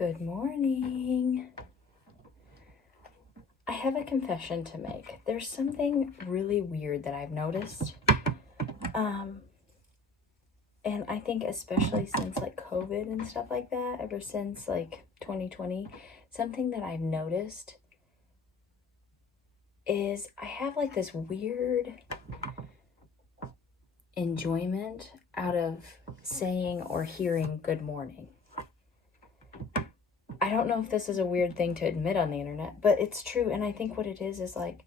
Good morning. I have a confession to make. There's something really weird that I've noticed. And I think especially since like COVID and stuff like that, ever since like 2020, something that I've noticed is I have like this weird enjoyment out of saying or hearing good morning. I don't know if this is a weird thing to admit on the internet, but it's true. And I think what it is like,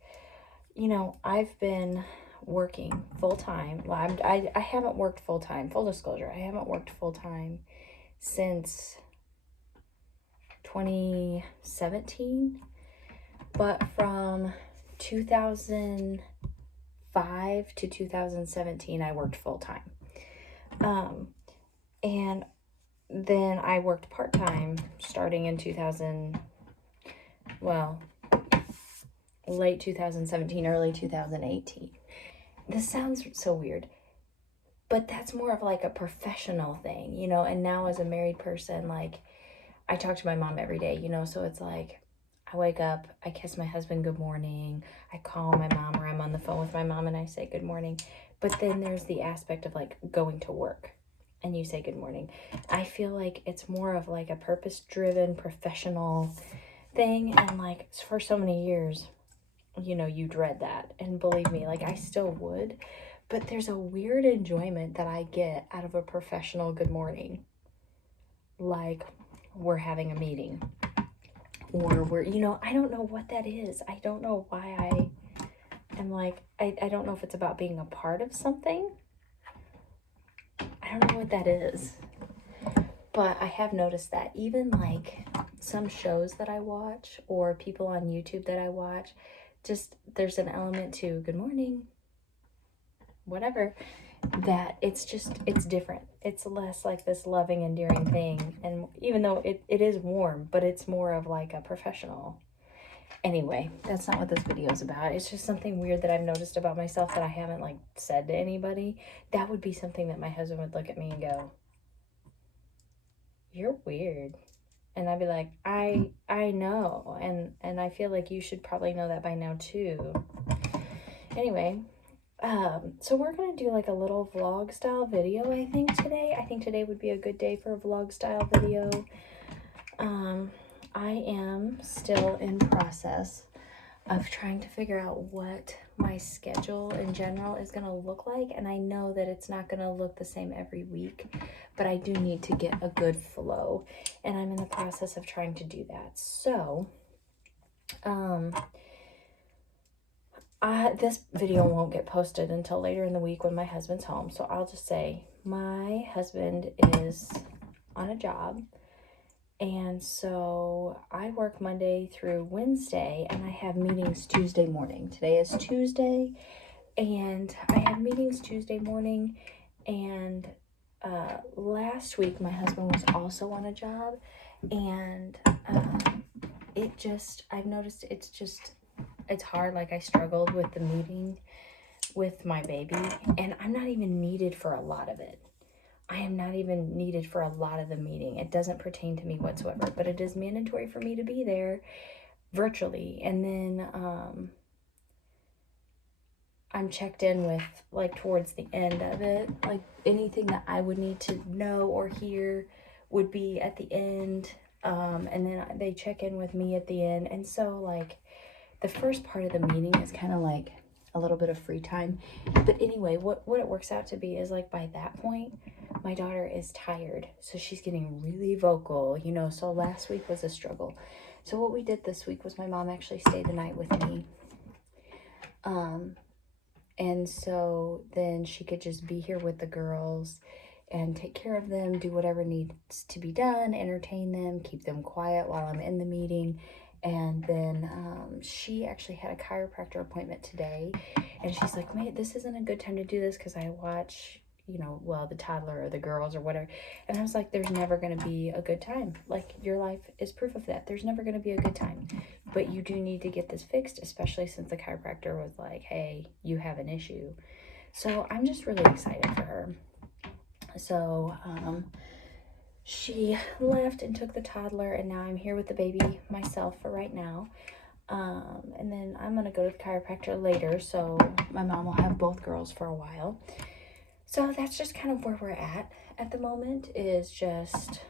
I've been working full-time. Well, I haven't worked full-time. Full disclosure, I haven't worked full-time since 2017. But from 2005 to 2017, I worked full-time. And then I worked part-time starting in late 2017, early 2018. This sounds so weird, but that's more of like a professional thing, and now as a married person, like I talk to my mom every day, so it's like I wake up, I kiss my husband good morning, I call my mom, or I'm on the phone with my mom and I say good morning. But then there's the aspect of like going to work and you say good morning. I feel like it's more of like a purpose-driven professional thing, and like for so many years, you dread that. And believe me, like I still would, but there's a weird enjoyment that I get out of a professional good morning. Like we're having a meeting, or we're, I don't know what that is. I don't know why I am like, I don't know if it's about being a part of something. I don't know what that is. But I have noticed that even like some shows that I watch or people on YouTube that I watch, just there's an element to good morning, whatever, that it's different. It's less like this loving, endearing thing. And even though it is warm, but it's more of like a professional. Anyway, that's not what this video is about. It's just something weird that I've noticed about myself that I haven't like said to anybody. That would be something that my husband would look at me and go, "You're weird." And I'd be like, I know, and I feel like you should probably know that by now too. Anyway, so we're gonna do like a little vlog style video, I think today would be a good day for a vlog style video. I am still in process of trying to figure out what my schedule in general is going to look like, and I know that it's not going to look the same every week, but I do need to get a good flow, and I'm in the process of trying to do that. So this video won't get posted until later in the week when my husband's home, so I'll just say my husband is on a job. And so I work Monday through Wednesday, and I have meetings Tuesday morning. Today is Tuesday, and I have meetings Tuesday morning. And last week, my husband was also on a job, and I've noticed it's hard. Like I struggled with the meeting with my baby, and I'm not even needed for a lot of it. I am not even needed for a lot of the meeting. It doesn't pertain to me whatsoever, but it is mandatory for me to be there virtually. And then I'm checked in with like towards the end of it, like anything that I would need to know or hear would be at the end. And then they check in with me at the end. And so like the first part of the meeting is kind of like a little bit of free time. But anyway, what it works out to be is like by that point, my daughter is tired, so she's getting really vocal, so last week was a struggle. So what we did this week was my mom actually stayed the night with me. And so then she could just be here with the girls and take care of them, do whatever needs to be done, entertain them, keep them quiet while I'm in the meeting. And then she actually had a chiropractor appointment today, and she's like, "Mate, this isn't a good time to do this because I watch, the toddler or the girls or whatever." And I was like, "There's never going to be a good time. Like, your life is proof of that. There's never going to be a good time. But you do need to get this fixed, especially since the chiropractor was like, hey, you have an issue." So I'm just really excited for her. So she left and took the toddler, and now I'm here with the baby myself for right now. And then I'm gonna go to the chiropractor later, so my mom will have both girls for a while. So that's just kind of where we're at the moment, is just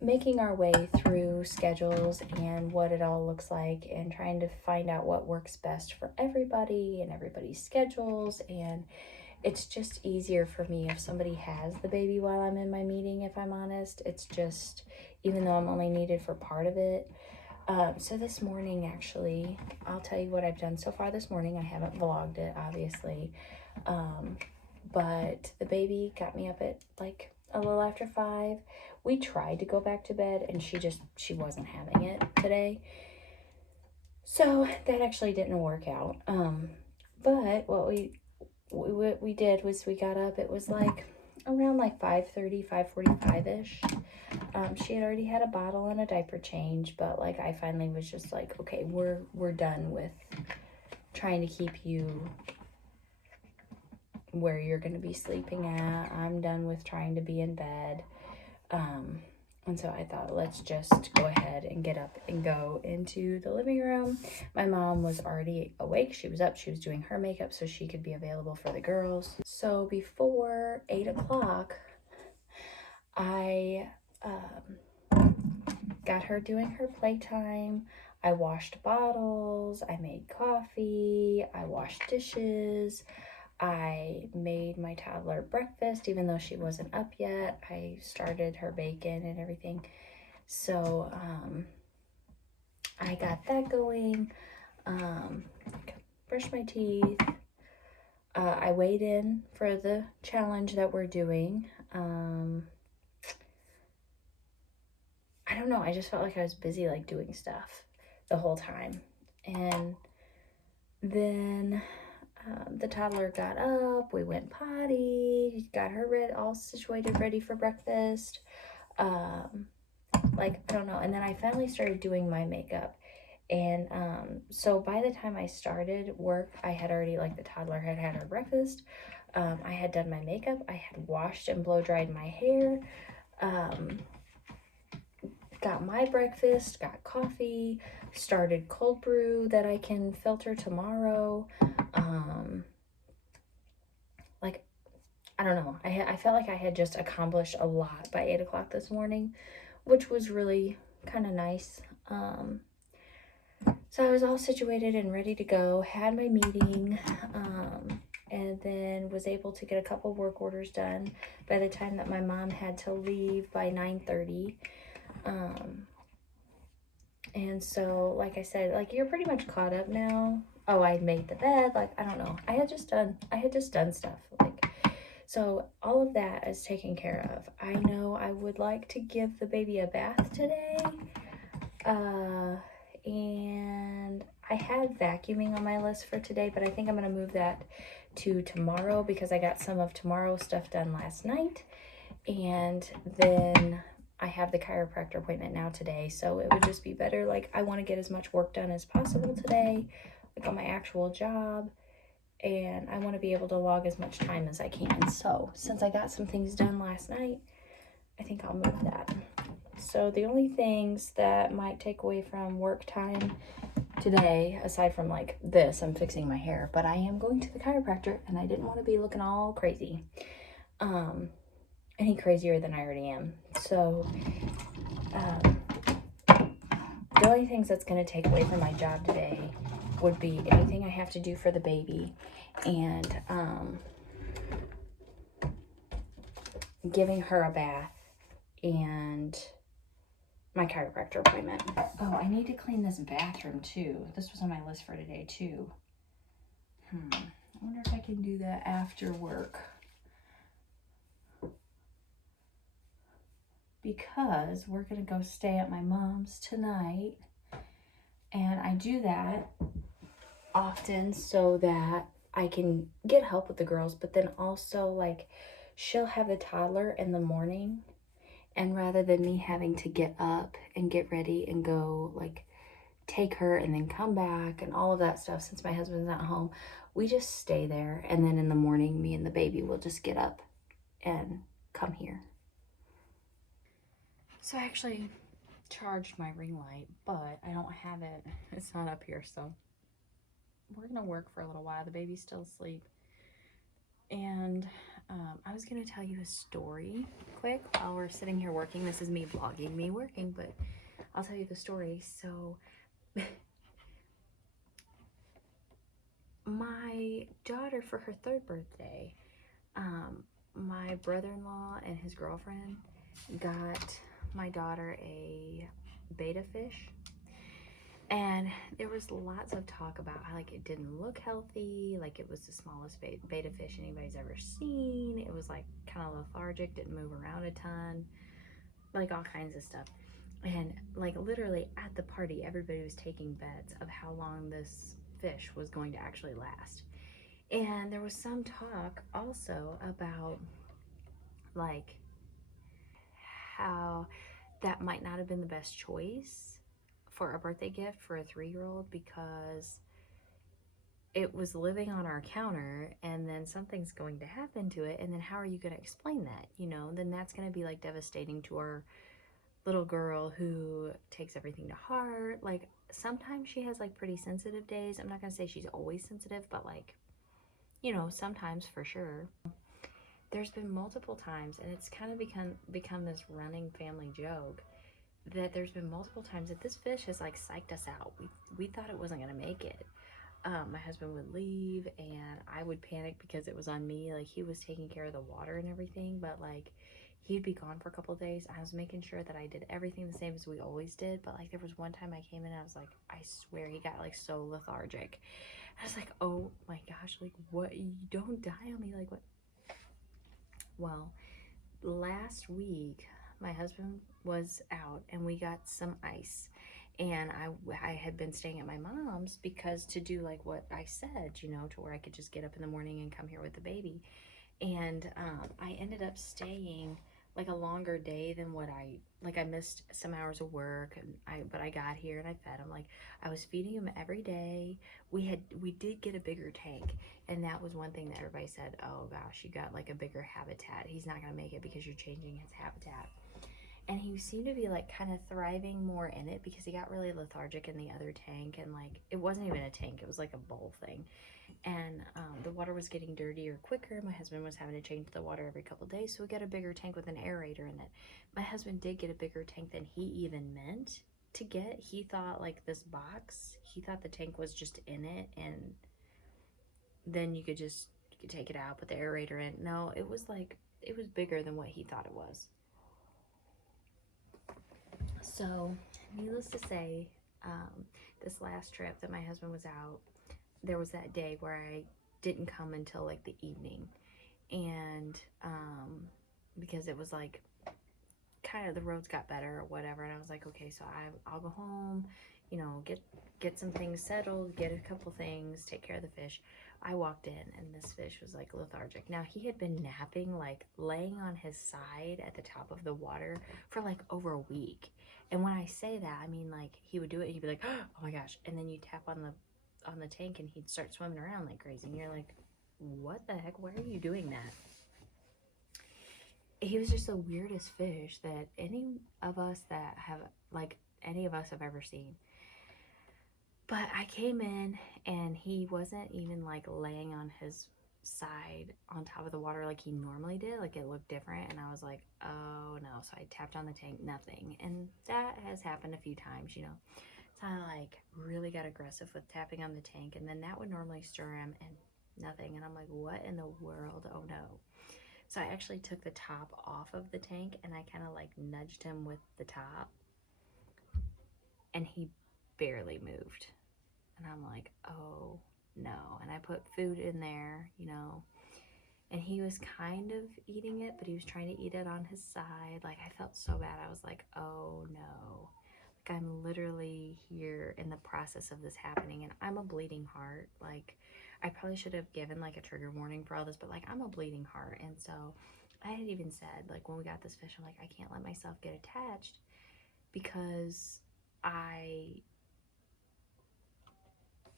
making our way through schedules and what it all looks like, and trying to find out what works best for everybody and everybody's schedules. And it's just easier for me if somebody has the baby while I'm in my meeting, if I'm honest. It's just, even though I'm only needed for part of it. So this morning, actually, I'll tell you what I've done so far this morning. I haven't vlogged it, obviously. But the baby got me up at like a little after 5. We tried to go back to bed, and she wasn't having it today. So that actually didn't work out. But what we did was we got up, it was like around like 5:30, 5:45-ish. She had already had a bottle and a diaper change, but like I finally was just like, okay, we're done with trying to keep you where you're going to be sleeping at. I'm done with trying to be in bed. And so I thought, let's just go ahead and get up and go into the living room. My mom was already awake. She was up. She was doing her makeup so she could be available for the girls. So before 8 o'clock, I got her doing her playtime. I washed bottles. I made coffee. I washed dishes. I made my toddler breakfast, even though she wasn't up yet. I started her bacon and everything. So, I got that going. Brushed my teeth. I weighed in for the challenge that we're doing. I don't know. I just felt like I was busy, like, doing stuff the whole time. And then the toddler got up, we went potty, got her all situated, ready for breakfast. Like, I don't know. And then I finally started doing my makeup. And so by the time I started work, I had already, like, the toddler had had her breakfast. I had done my makeup. I had washed and blow dried my hair. Got my breakfast, got coffee, started cold brew that I can filter tomorrow. Like, I don't know. I felt like I had just accomplished a lot by 8 o'clock this morning, which was really kind of nice. So I was all situated and ready to go, had my meeting, and then was able to get a couple work orders done by the time that my mom had to leave by 9:30. And so, like I said, like, you're pretty much caught up now. Oh, I made the bed. Like, I don't know. I had just done stuff. Like, so all of that is taken care of. I know I would like to give the baby a bath today. And I had vacuuming on my list for today, but I think I'm going to move that to tomorrow because I got some of tomorrow's stuff done last night. And then I have the chiropractor appointment now today, so it would just be better. Like, I want to get as much work done as possible today, like on my actual job, and I want to be able to log as much time as I can. So since I got some things done last night, I think I'll move that. So the only things that might take away from work time today, aside from like this, I'm fixing my hair, but I am going to the chiropractor and I didn't want to be looking all crazy. Any crazier than I already am. So the only things that's going to take away from my job today would be anything I have to do for the baby, and giving her a bath, and my chiropractor appointment. Oh, I need to clean this bathroom too. This was on my list for today too. I wonder if I can do that after work. Because we're going to go stay at my mom's tonight. And I do that often so that I can get help with the girls, but then also, like, she'll have the toddler in the morning, and rather than me having to get up and get ready and go, like, take her and then come back and all of that stuff, since my husband's not home, we just stay there. And then in the morning, me and the baby will just get up and come here. So I actually charged my ring light, but I don't have it. It's not up here, so we're gonna work for a little while. The baby's still asleep. And I was gonna tell you a story quick while we're sitting here working. This is me vlogging me working, but I'll tell you the story. So my daughter, for her 3rd birthday, my brother-in-law and his girlfriend got my daughter a betta fish. And there was lots of talk about how, like, it didn't look healthy, like it was the smallest betta fish anybody's ever seen. It was like kind of lethargic, didn't move around a ton, like all kinds of stuff. And like literally at the party, everybody was taking bets of how long this fish was going to actually last. And there was some talk also about like how that might not have been the best choice for a birthday gift for a 3-year-old, because it was living on our counter and then something's going to happen to it, and then how are you going to explain that, you know? Then that's going to be like devastating to our little girl who takes everything to heart. Like sometimes she has like pretty sensitive days. I'm not going to say she's always sensitive, but like, you know, sometimes for sure. There's been multiple times, and it's kind of become this running family joke, that there's been multiple times that this fish has like psyched us out. We thought it wasn't gonna make it. My husband would leave and I would panic because it was on me. Like he was taking care of the water and everything, but like he'd be gone for a couple of days. I was making sure that I did everything the same as we always did, but like there was one time I came in and I was like, I swear he got like so lethargic. I was like, oh my gosh, like what? You don't die on me, like what? Well, last week my husband was out and we got some ice, and I had been staying at my mom's because to do like what I said, you know, to where I could just get up in the morning and come here with the baby. And I ended up staying like a longer day than what I missed some hours of work, and but I got here and I fed him. Like I was feeding him every day. We did get a bigger tank, and that was one thing that everybody said, oh gosh, you got like a bigger habitat. He's not gonna make it because you're changing his habitat. And he seemed to be like kind of thriving more in it because he got really lethargic in the other tank, and like it wasn't even a tank, it was like a bowl thing. And the water was getting dirtier quicker. My husband was having to change the water every couple days, so we got a bigger tank with an aerator in it. My husband did get a bigger tank than he even meant to get. He thought like this box, he thought the tank was just in it, and then you could take it out, put the aerator in. No, it was like, it was bigger than what he thought it was. So, needless to say, this last trip that my husband was out, there was that day where I didn't come until like the evening, and because it was like kind of the roads got better or whatever, and I was like, okay, so I'll go home, you know, get some things settled, get a couple things, take care of the fish. I walked in and this fish was like lethargic. Now he had been napping, like laying on his side at the top of the water for like over a week. And when I say that, I mean like he would do it and he'd be like, oh my gosh, and then you tap on the tank and he'd start swimming around like crazy, and you're like, what the heck, why are you doing that? He was just the weirdest fish that any of us have ever seen. But I came in and he wasn't even like laying on his side on top of the water like he normally did. Like it looked different, and I was like, oh no. So I tapped on the tank, nothing. And that has happened a few times, you know. So I like really got aggressive with tapping on the tank, and then that would normally stir him and nothing. And I'm like, what in the world? Oh no. So I actually took the top off of the tank and I kind of like nudged him with the top, and he barely moved. And I'm like, oh no. And I put food in there, you know, and he was kind of eating it, but he was trying to eat it on his side. Like I felt so bad. I was like, oh no. Like I'm literally here in the process of this happening, and I'm a bleeding heart. Like I probably should have given like a trigger warning for all this, but like I'm a bleeding heart. And so I had even said, like when we got this fish, I'm like, I can't let myself get attached because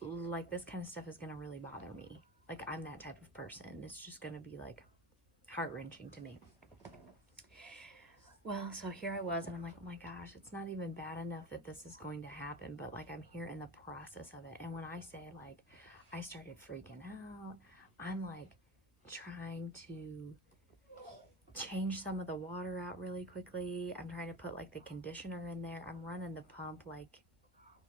like this kind of stuff is gonna really bother me. Like I'm that type of person. It's just gonna be like heart-wrenching to me. Well, so here I was, and I'm like, oh my gosh, it's not even bad enough that this is going to happen, but like I'm here in the process of it. And when I say like I started freaking out, I'm like trying to change some of the water out really quickly. I'm trying to put like the conditioner in there. I'm running the pump, like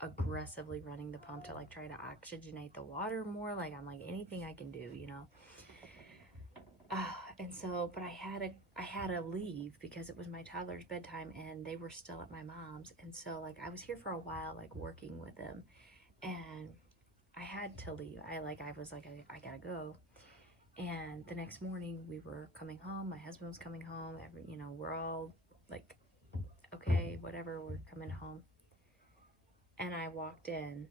aggressively running the pump to like try to oxygenate the water more. Like I'm like anything I can do, you know. And so, but I had to leave because it was my toddler's bedtime and they were still at my mom's. And so like I was here for a while, like working with them, and I had to leave. I was like, I gotta go. And the next morning we were coming home. My husband was coming home. We're all like, okay, whatever, we're coming home. And I walked in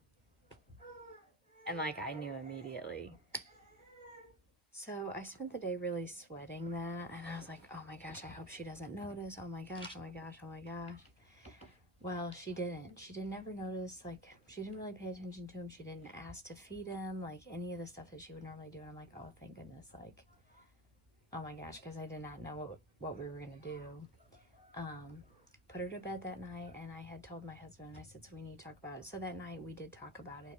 and like I knew immediately. So I spent the day really sweating that, and I was like, oh my gosh, I hope she doesn't notice. Oh my gosh, oh my gosh, oh my gosh. Well, she didn't. She didn't ever notice. Like, she didn't really pay attention to him. She didn't ask to feed him, like any of the stuff that she would normally do. And I'm like, oh, thank goodness. Like, oh my gosh, because I did not know what we were going to do. Put her to bed that night, and I had told my husband, I said, so we need to talk about it. So that night we did talk about it.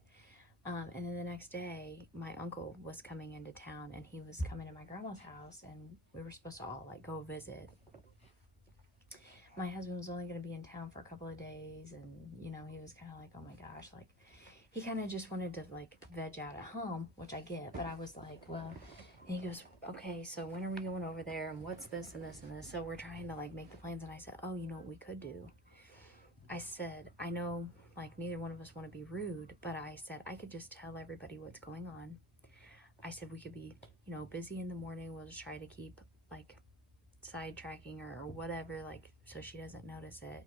And then the next day, my uncle was coming into town, and he was coming to my grandma's house, and we were supposed to all like go visit. My husband was only going to be in town for a couple of days, and he was kind of like, oh my gosh, like he kind of just wanted to like veg out at home, which I get, but I was like, well, and he goes, okay, so when are we going over there, and what's this and this and this? So we're trying to like make the plans, and I said, oh, you know what we could do? I said, I know like neither one of us want to be rude, but I said I could just tell everybody what's going on. I said we could be, busy in the morning. We'll just try to keep like sidetracking or whatever, like so she doesn't notice it.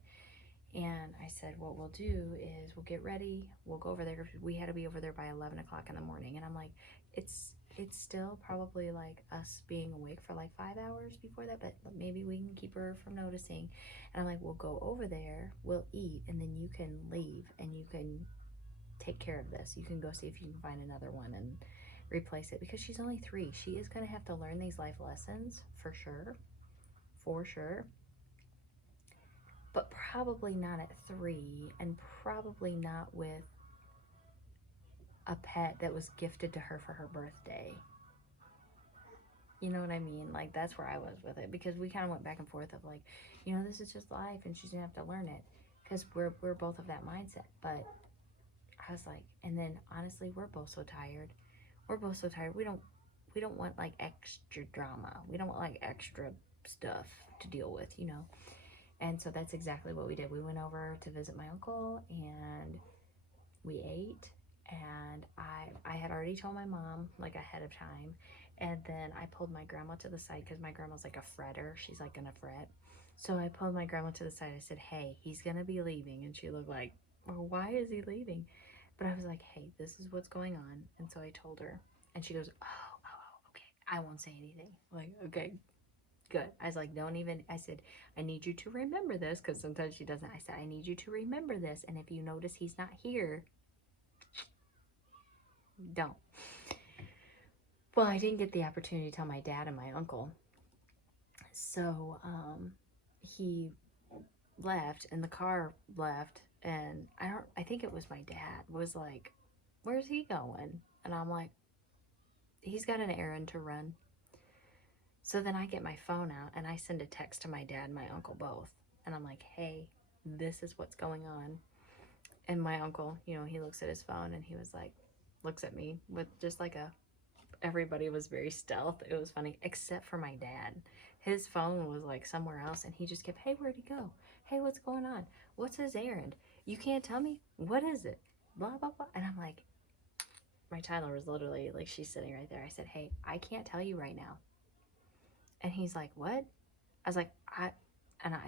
And I said, what we'll do is we'll get ready. We'll go over there. We had to be over there by 11 o'clock in the morning. And I'm like, it's still probably like us being awake for like 5 hours before that, but maybe we can keep her from noticing. And I'm like, we'll go over there, we'll eat, and then you can leave and you can take care of this. You can go see if you can find another one and replace it, because she's only 3. She is going to have to learn these life lessons for sure. For sure. But probably not at 3, and probably not with a pet that was gifted to her for her birthday. You know what I mean? Like, that's where I was with it, because we kind of went back and forth of like, this is just life and she's gonna have to learn it, because we're both of that mindset. But I was like, and then honestly, we're both so tired. We don't want like extra drama. We don't want like extra stuff to deal with, And so that's exactly what we did. We went over to visit my uncle, and we ate, and I had already told my mom like ahead of time. And then I pulled my grandma to the side, because my grandma's like a fretter. She's like gonna fret. So I pulled my grandma to the side. I said, hey, he's gonna be leaving. And she looked like, well, why is he leaving? But I was like, hey, this is what's going on. And so I told her, and she goes, oh, okay, I won't say anything. Like, okay, good. I was like, I said, I need you to remember this, because sometimes she doesn't. I said, I need you to remember this, and if you notice he's not here, don't. Well, I didn't get the opportunity to tell my dad and my uncle. So he left, and the car left, and I think it was my dad was like, where's he going? And I'm like, he's got an errand to run. So then I get my phone out, and I send a text to my dad and my uncle both. And I'm like, hey, this is what's going on. And my uncle, he looks at his phone, and he was like, looks at me with just like everybody was very stealth. It was funny, except for my dad. His phone was like somewhere else, and he just kept, hey, where'd he go? Hey, what's going on? What's his errand? You can't tell me? What is it? Blah, blah, blah. And I'm like, my Tyler was literally like, she's sitting right there. I said, hey, I can't tell you right now. And he's like, what? I was like,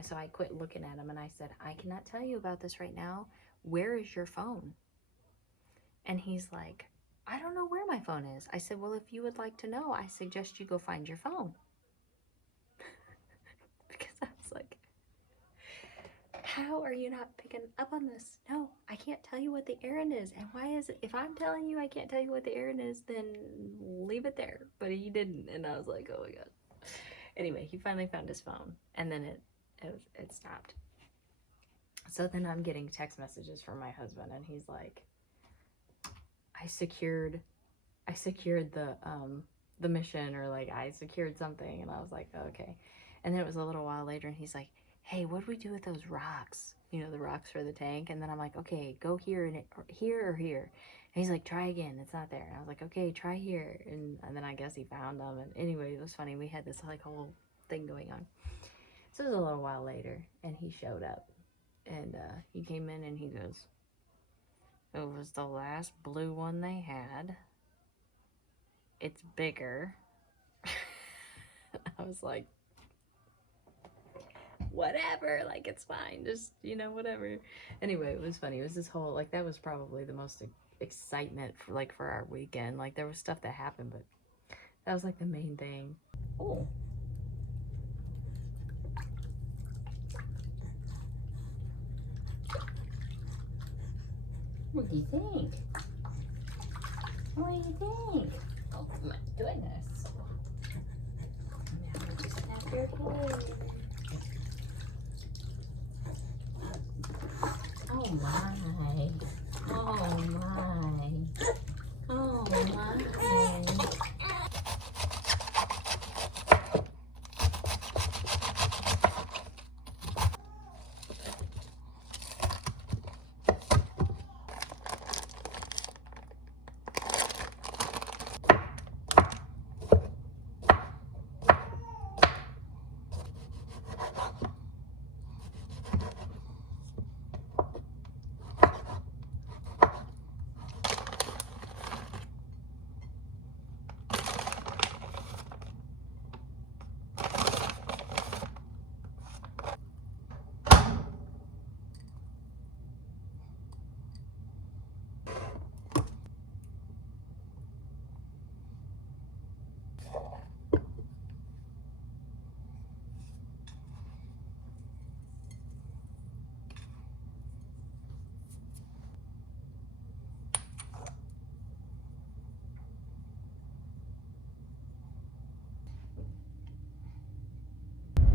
so I quit looking at him, and I said, I cannot tell you about this right now. Where is your phone? And he's like, I don't know where my phone is. I said, well, if you would like to know, I suggest you go find your phone. Because I was like, how are you not picking up on this? No, I can't tell you what the errand is. And why is it, if I'm telling you I can't tell you what the errand is, then leave it there. But he didn't. And I was like, oh my God. Anyway, he finally found his phone, and then it stopped. So then I'm getting text messages from my husband, and he's like, I secured the mission, or like I secured something. And I was like, oh, okay. And then it was a little while later, and he's like, hey, what do we do with those rocks? You know, the rocks for the tank. And then I'm like, okay, go here and here or here. And he's like, try again, it's not there. And I was like, okay, try here. And then I guess he found them. And anyway, it was funny. We had this like whole thing going on. So it was a little while later, and he showed up, and he came in and he goes, it was the last blue one they had. It's bigger. I was like, whatever, like, it's fine, just, you know, whatever. Anyway, it was funny. It was this whole, like, that was probably the most excitement for, like, for our weekend. Like, there was stuff that happened, but that was, like, the main thing. Oh. What do you think? What do you think? Oh my goodness. Now we just snap your head. Oh my. Oh my. Oh my.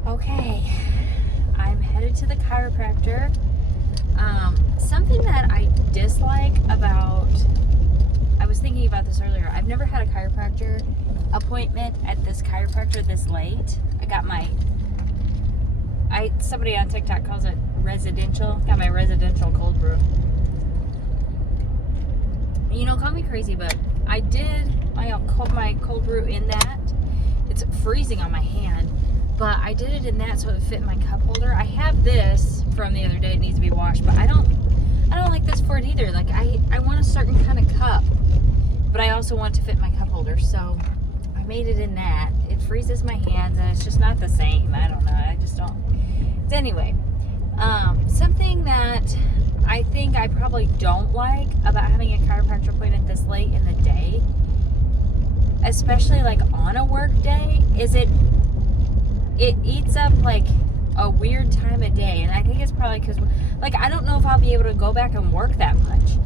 Okay, I'm headed to the chiropractor. Something that I dislike about, I was thinking about this earlier, I've never had a chiropractor appointment at this chiropractor this late. I got my, somebody on TikTok calls it residential, got my residential cold brew. You know, call me crazy, but I did my cold brew in that. It's freezing on my hand. But I did it in that so it would fit in my cup holder. I have this from the other day. It needs to be washed, but I don't like this for it either. Like I want a certain kind of cup, but I also want it to fit my cup holder. So I made it in that. It freezes my hands, and it's just not the same. I don't know. I just don't. Anyway, something that I think I probably don't like about having a chiropractor appointment this late in the day, especially like on a work day, is it eats up like a weird time of day. And I think it's probably because, like, I don't know if I'll be able to go back and work that much.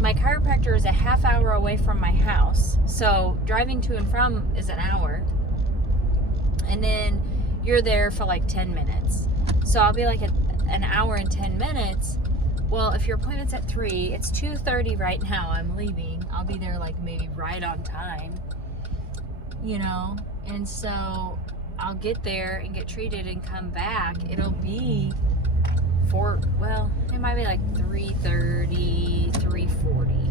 My chiropractor is a half hour away from my house, so driving to and from is an hour, and then you're there for like 10 minutes. So I'll be like an hour and 10 minutes. Well, if your appointment's at 3, it's 2:30 right now. I'm leaving. I'll be there like maybe right on time, you know. And so I'll get there and get treated and come back. It'll be it might be like 3:30, 3:40.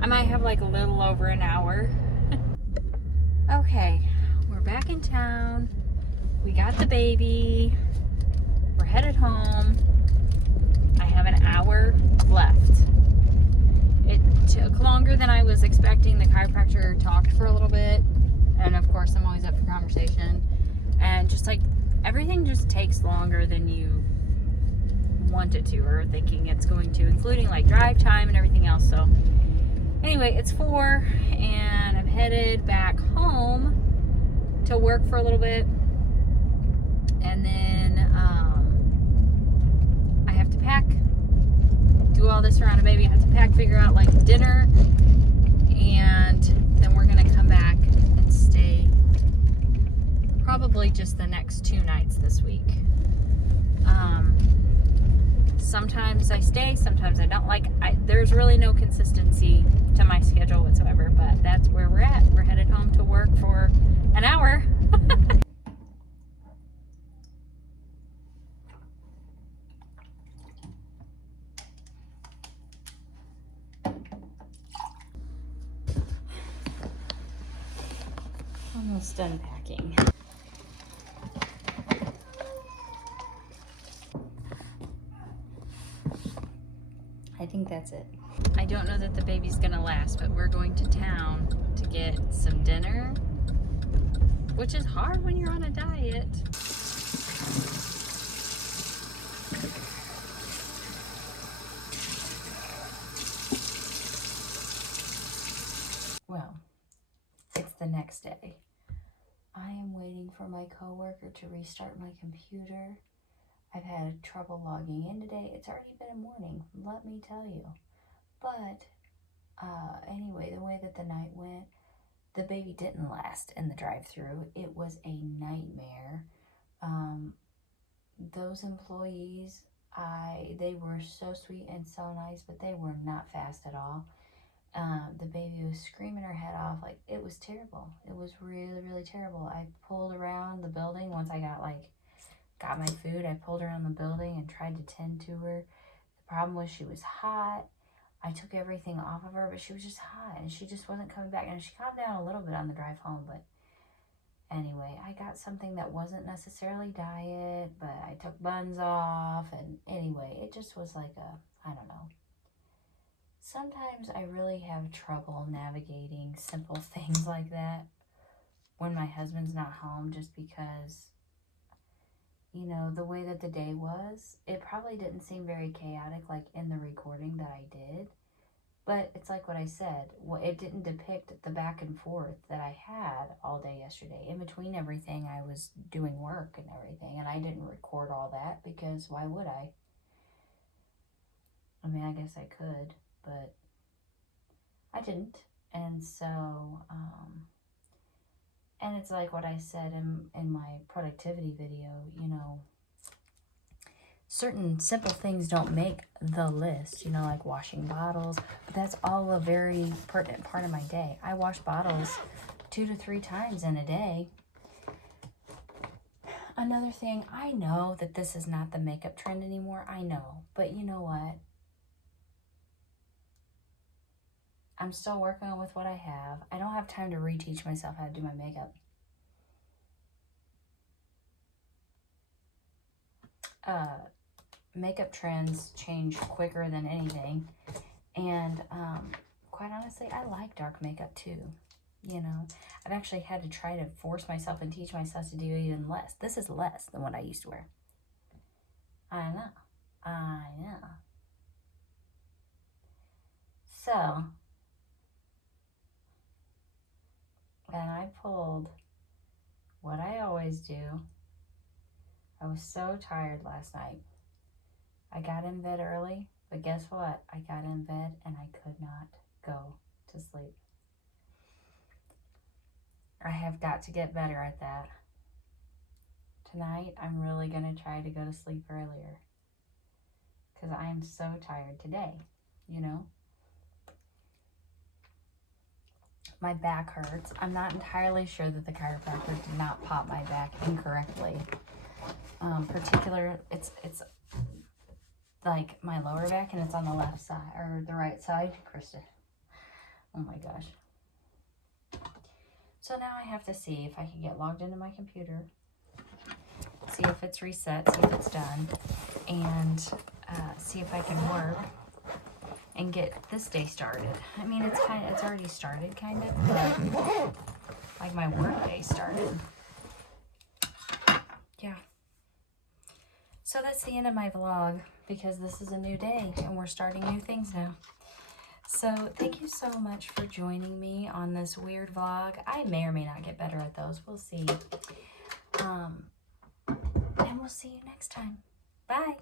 I might have like a little over an hour. Okay, we're back in town. We got the baby. We're headed home. I have an hour left. It took longer than I was expecting. The chiropractor talked for a little bit. And of course, I'm always up for conversation. And just like, everything just takes longer than you want it to, or thinking it's going to, including like drive time and everything else. So anyway, it's 4, and I'm headed back home to work for a little bit. And then I have to pack, do all this around a baby. I have to pack, figure out like dinner, and then we're gonna come back and stay probably just the next 2 nights this week. Sometimes I stay, sometimes I don't. There's really no consistency to my schedule whatsoever, but that's where we're at. We're headed home to work for an hour. Almost done packing. I think that's it. I don't know that the baby's gonna last, but we're going to town to get some dinner, which is hard when you're on a diet. Well, it's the next day. I am waiting for my coworker to restart my computer. I've had trouble logging in today. It's already been a morning, let me tell you. But anyway, the way that the night went, the baby didn't last in the drive-thru. It was a nightmare. Those employees, they were so sweet and so nice, but they were not fast at all. The baby was screaming her head off. Like, it was terrible. It was really, really terrible. I pulled around the building once I got my food. I pulled around the building and tried to tend to her. The problem was she was hot. I took everything off of her, but she was just hot and she just wasn't coming back. And she calmed down a little bit on the drive home, but anyway, I got something that wasn't necessarily diet, but I took buns off. And anyway, it just was like I don't know. Sometimes I really have trouble navigating simple things like that when my husband's not home, just because, you know, the way that the day was, it probably didn't seem very chaotic like in the recording that I did. But it's like what I said, it didn't depict the back and forth that I had all day yesterday. In between everything, I was doing work and everything, and I didn't record all that because why would I? I mean, I guess I could, but I didn't. And so, and it's like what I said in my productivity video, you know, certain simple things don't make the list, you know, like washing bottles, but that's all a very pertinent part of my day. I wash bottles 2 to 3 times in a day. Another thing, I know that this is not the makeup trend anymore, I know, but you know what? I'm still working on with what I have. I don't have time to reteach myself how to do my makeup. Makeup trends change quicker than anything. And quite honestly, I like dark makeup too. You know, I've actually had to try to force myself and teach myself to do even less. This is less than what I used to wear. I know. So, and I pulled what I always do. I was so tired last night. I got in bed early, but guess what? I got in bed and I could not go to sleep. I have got to get better at that. Tonight, I'm really going to try to go to sleep earlier because I am so tired today, you know? My back hurts. I'm not entirely sure that the chiropractor did not pop my back incorrectly. It's like my lower back and it's on the left side or the right side. Krista. Oh my gosh. So now I have to see if I can get logged into my computer, see if it's reset, see if it's done, and see if I can work and get this day started. I mean, it's already started kind of, but like my work day started. Yeah. So that's the end of my vlog because this is a new day and we're starting new things now. So thank you so much for joining me on this weird vlog. I may or may not get better at those. We'll see. And we'll see you next time. Bye.